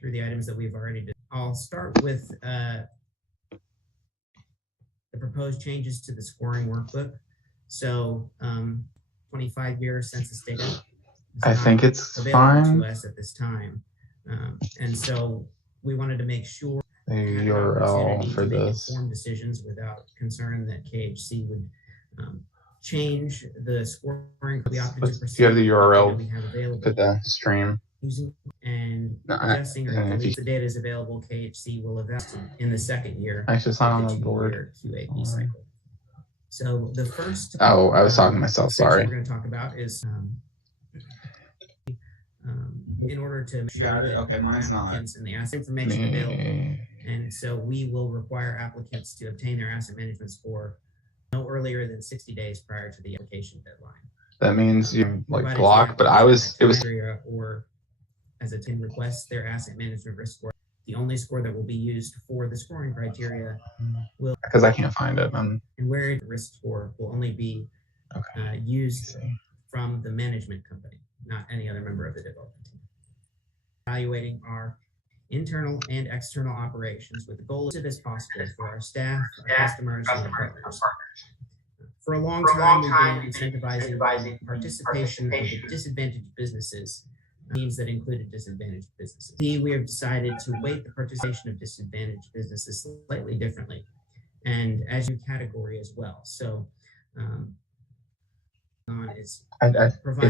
through the items that we've already done. I'll start with the proposed changes to the scoring workbook. So 25-year census data I think it's available fine. to us at this time. And so we wanted to make sure The we had an URL opportunity for to make this. informed decisions without concern that KHC would change the scoring. We opted to proceed. You have the URL we have available for the stream. using and adjusting or deleting the data is available. KHC will evaluate in the second year. Actually, it's not on the board. QAP cycle. So the first. Oh, I was talking to myself. Sorry. We're going to talk about is in order to make sure that okay, mine's not. And the asset information available. And so we will require applicants to obtain their asset management score no earlier than 60 days prior to the application deadline. That means you like block, but it was or as a team requests their asset management risk score. The only score that will be used for the scoring criteria will, because I can't find it. And where the risk score will only be used from the management company, not any other member of the development team. Evaluating our internal and external operations with the goal as possible for our staff, our customers, and our partners. For a long time, we've been incentivizing participation of the disadvantaged businesses, teams that included disadvantaged businesses. We have decided to weight the participation of disadvantaged businesses slightly differently, and as a category as well. So, it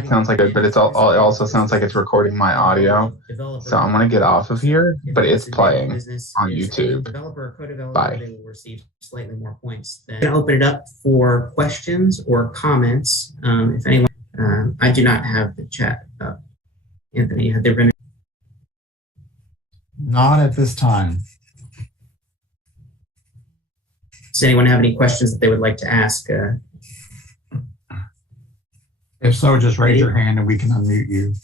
sounds like it, but it also sounds like it's recording my audio. So I'm gonna get off of here, but it's playing on YouTube. Developer or co-developer, Bye. they will receive slightly more points. I'm gonna open it up for questions or comments. If anyone, I do not have the chat up. Anthony, have there been? Not at this time. Does anyone have any questions that they would like to ask? If so, just raise your hand and we can unmute you.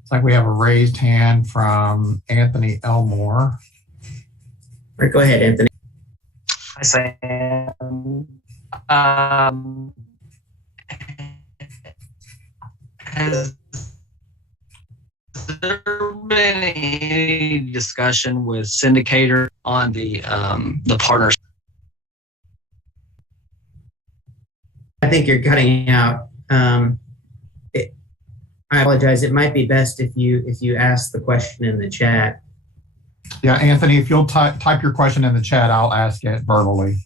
It's like we have a raised hand from Anthony Elmore. All right, go ahead, Anthony. Hi, Sam. Has there been any discussion with syndicator on the partners? I think you're cutting out. I apologize. It might be best if you ask the question in the chat. Yeah, Anthony, if you'll type your question in the chat, I'll ask it verbally.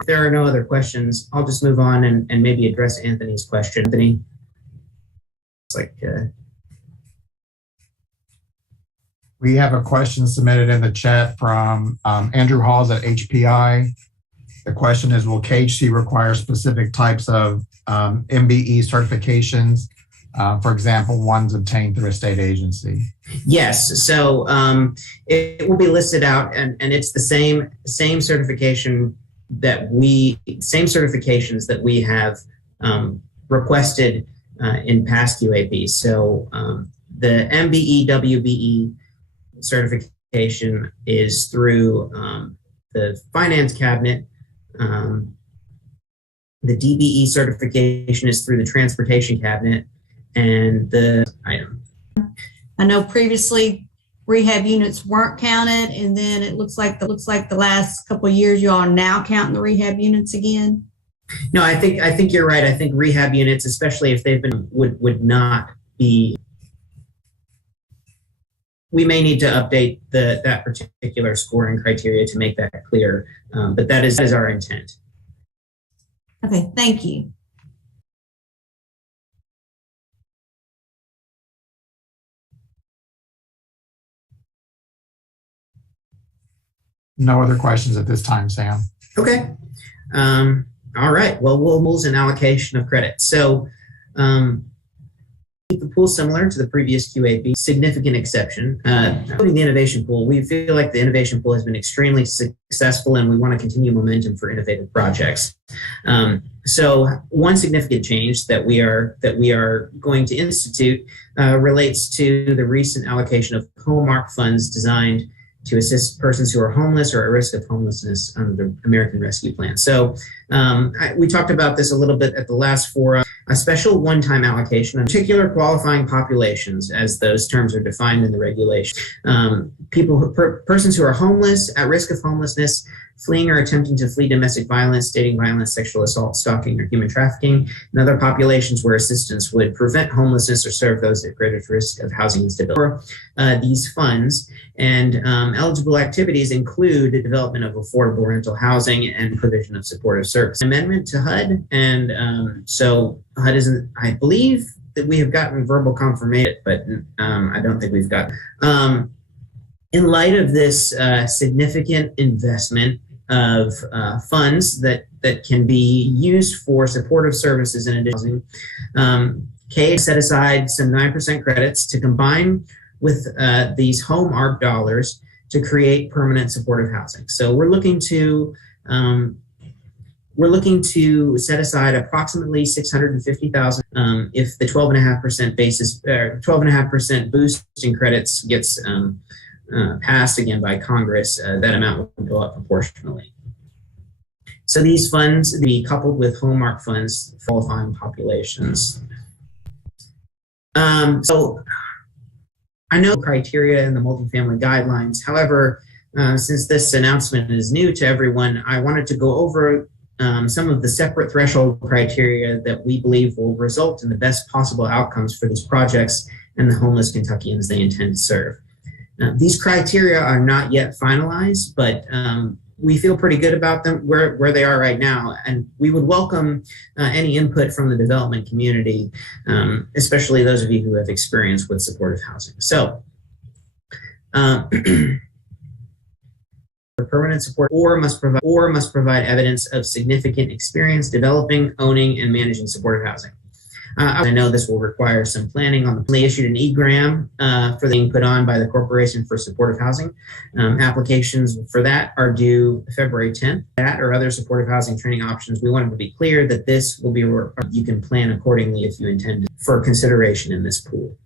If there are no other questions, I'll just move on and maybe address Anthony's question. Anthony, it's like we have a question submitted in the chat from Andrew Halls at HPI. The question is, will KHC require specific types of MBE certifications? For example, ones obtained through a state agency. Yes, so it will be listed out, and it's the same certifications that we have requested in past UAPs. So the MBE WBE certification is through the finance cabinet. The DBE certification is through the transportation cabinet, and the item. I know previously rehab units weren't counted, and then it looks like the last couple of years you all are now counting the rehab units again. No, I think you're right. I think rehab units, especially if they've been, would not be. We may need to update that particular scoring criteria to make that clear, but that is our intent. Okay, thank you. No other questions at this time, Sam. Okay. All right. Well, rules and allocation of credit. So keep the pool similar to the previous QAP, significant exception. Including the innovation pool, we feel like the innovation pool has been extremely successful and we want to continue momentum for innovative projects. So one significant change that we are going to institute relates to the recent allocation of HOMARC funds designed to assist persons who are homeless or at risk of homelessness under the American Rescue Plan. So we talked about this a little bit at the last forum. A special one-time allocation of particular qualifying populations, as those terms are defined in the regulation. Persons who are homeless, at risk of homelessness, fleeing or attempting to flee domestic violence, dating violence, sexual assault, stalking, or human trafficking, and other populations where assistance would prevent homelessness or serve those at greatest risk of housing instability. These funds and eligible activities include the development of affordable rental housing and provision of supportive service. Amendment to HUD, and so HUD isn't, I believe that we have gotten verbal confirmation, but I don't think we've got. In light of this significant investment of funds that can be used for supportive services in addition, CADE set aside some 9% credits to combine with these home ARP dollars to create permanent supportive housing. So we're looking to set aside approximately $650,000 if the 12.5% basis, 12.5% boost in credits gets passed again by Congress. That amount will go up proportionally. So these funds be coupled with HOMARC funds for qualifying populations. So I know criteria in the multifamily guidelines. However, since this announcement is new to everyone, I wanted to go over some of the separate threshold criteria that we believe will result in the best possible outcomes for these projects and the homeless Kentuckians they intend to serve. These criteria are not yet finalized, but we feel pretty good about them where they are right now, and we would welcome any input from the development community, especially those of you who have experience with supportive housing. So, for permanent support, or must provide evidence of significant experience developing, owning, and managing supportive housing. I know this will require some planning on the. They issued an e-gram for being put on by the Corporation for Supportive Housing. Applications for that are due February 10th. That or other supportive housing training options. We wanted to be clear that this will be, you can plan accordingly if you intend for consideration in this pool.